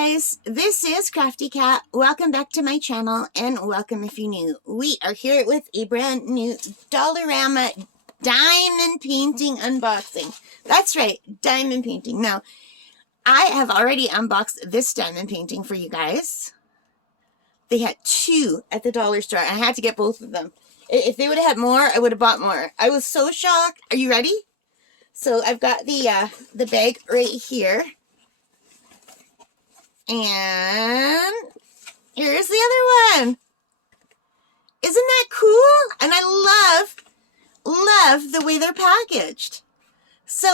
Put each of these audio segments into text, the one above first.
guys, this is Crafty Cat. Welcome back to my channel and welcome if you're new. We are here with a brand new Dollarama diamond painting unboxing. That's right, diamond painting. Now, I have already unboxed this diamond painting for you guys. They had two at the dollar store. I had to get both of them. If they would have had more, I would have bought more. I was so shocked. Are you ready? So I've got the bag right here. And here's the other one. Isn't that cool? And I love the way they're packaged. So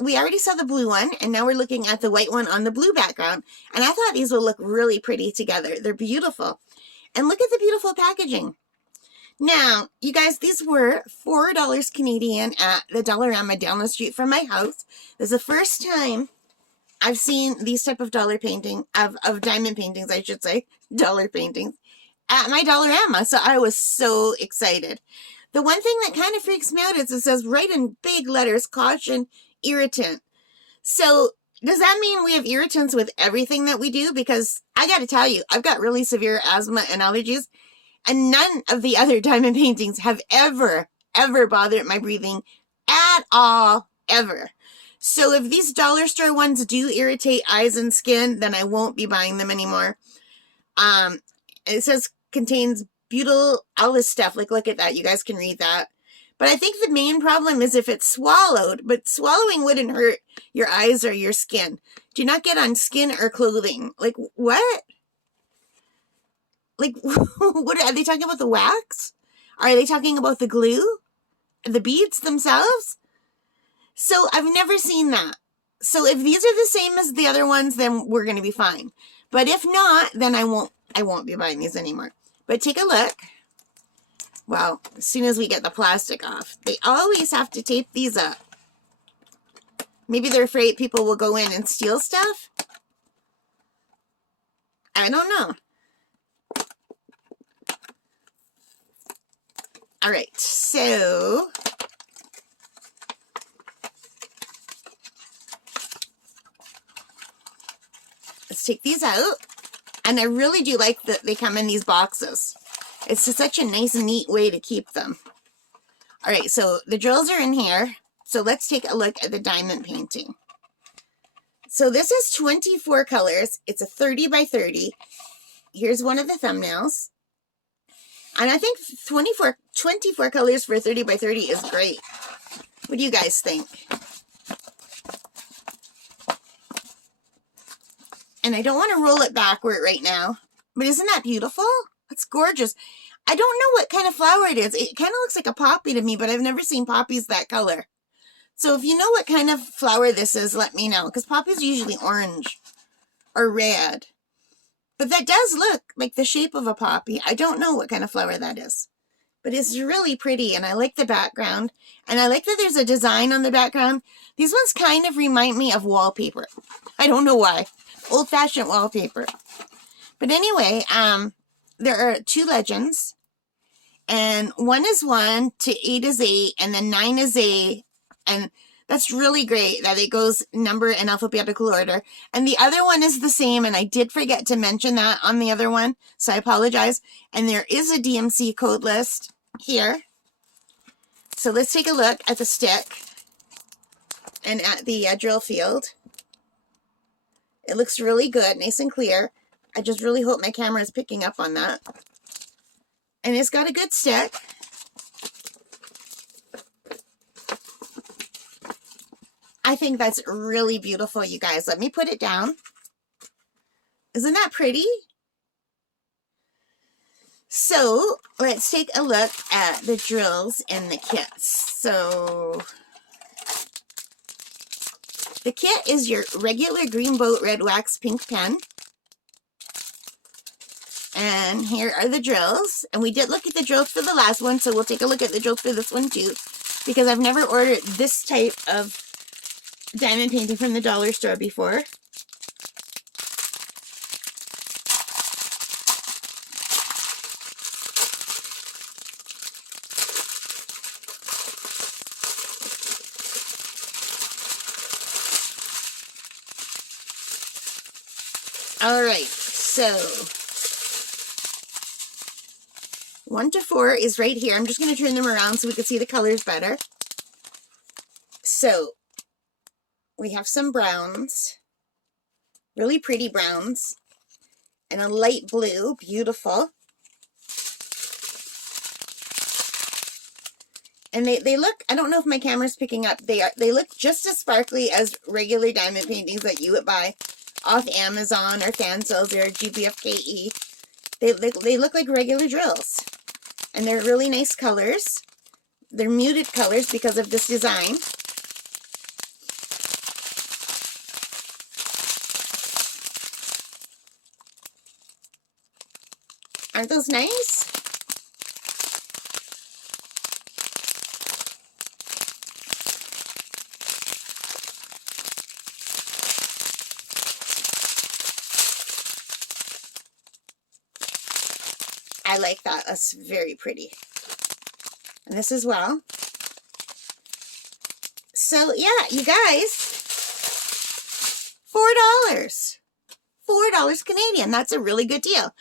we already saw the blue one, and now we're looking at the white one on the blue background. And I thought these would look really pretty together. They're beautiful. And look at the beautiful packaging. Now, you guys, these were $4 Canadian at the Dollarama down the street from my house. This is the first time I've seen these type of diamond paintings, I should say, dollar paintings, at my Dollarama. So I was so excited. The one thing that kind of freaks me out is it says right in big letters, caution, irritant. So does that mean we have irritants with everything that we do? Because I got to tell you, I've got really severe asthma and allergies, and none of the other diamond paintings have ever bothered my breathing at all, ever. So if these dollar store ones do irritate eyes and skin, then I won't be buying them anymore. It says contains butyl, all this stuff. Like, look at that. You guys can read that. But I think the main problem is if it's swallowed. But swallowing wouldn't hurt your eyes or your skin. Do not get on skin or clothing. Like, what? Like, what are they talking about? The wax? Are they talking about the glue? The beads themselves? So I've never seen that. So if these are the same as the other ones, then we're going to be fine. But if not, then I won't be buying these anymore. But take a look. Well, as soon as we get the plastic off, they always have to tape these up. Maybe they're afraid people will go in and steal stuff. I don't know. All right, so let's take these out. And I really do like that they come in these boxes. It's just such a nice, neat way to keep them. All right, so the drills are in here. So let's take a look at the diamond painting. So this is 24 colors. It's a 30 by 30. Here's one of the thumbnails. And I think 24 colors for 30 by 30 is great. What do you guys think? And I don't want to roll it backward right now. But isn't that beautiful? It's gorgeous. I don't know what kind of flower it is. It kind of looks like a poppy to me, but I've never seen poppies that color. So if you know what kind of flower this is, let me know. Because poppies are usually orange or red. But that does look like the shape of a poppy. I don't know what kind of flower that is. But it's really pretty, and I like the background. And I like that there's a design on the background. These ones kind of remind me of wallpaper. I don't know why. Old-fashioned wallpaper. But anyway, there are two legends. And 1 is 1, to 8 is 8, and then 9 is 8. And that's really great that it goes number in alphabetical order. And the other one is the same, and I did forget to mention that on the other one, so I apologize. And there is a DMC code list here. So let's take a look at the stick and at the drill field. It looks really good, nice and clear. I just really hope my camera is picking up on that. And it's got a good stick. I think that's really beautiful, you guys. Let me put it down. Isn't that pretty? So let's take a look at the drills and the kits. So the kit is your regular green boat red wax pink pen. And here are the drills. And we did look at the drills for the last one, so we'll take a look at the drills for this one too. Because I've never ordered this type of diamond painting from the dollar store before. All right, so 1 to 4 is right here. I'm just going to turn them around so we can see the colors better. So we have some browns, really pretty browns, and a light blue, beautiful. And they look, I don't know if my camera's picking up, they look just as sparkly as regular diamond paintings that you would buy off Amazon or Fansales or GBFKE. They look like regular drills. And they're really nice colors. They're muted colors because of this design. Aren't those nice? I like that. That's very pretty. And this as well. So yeah, you guys, $4. $4 Canadian. That's a really good deal.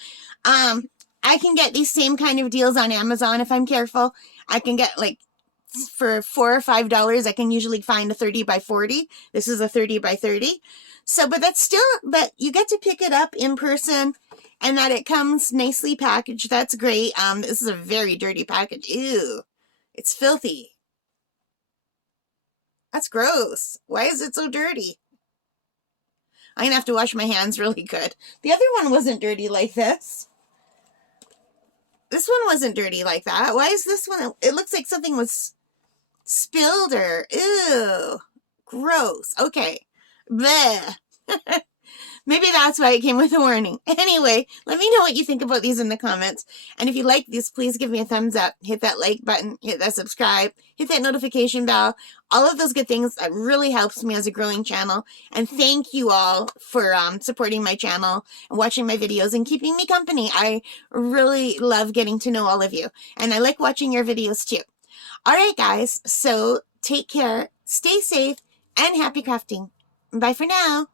I can get these same kind of deals on Amazon if I'm careful. I can get like for $4 or $5, I can usually find a 30 by 40. This is a 30 by 30. So, but that's still, but you get to pick it up in person and that it comes nicely packaged. That's great. This is a very dirty package. Ew. It's filthy. That's gross. Why is it so dirty? I'm going to have to wash my hands really good. The other one wasn't dirty like this. This one wasn't dirty like that. Why is this one? It looks like something was spilled or, ew, gross. Okay. Bleh. Maybe that's why it came with a warning. Anyway, let me know what you think about these in the comments. And if you like these, please give me a thumbs up. Hit that like button. Hit that subscribe. Hit that notification bell. All of those good things. That really helps me as a growing channel. And thank you all for supporting my channel and watching my videos and keeping me company. I really love getting to know all of you. And I like watching your videos too. All right, guys. So take care. Stay safe and happy crafting. Bye for now.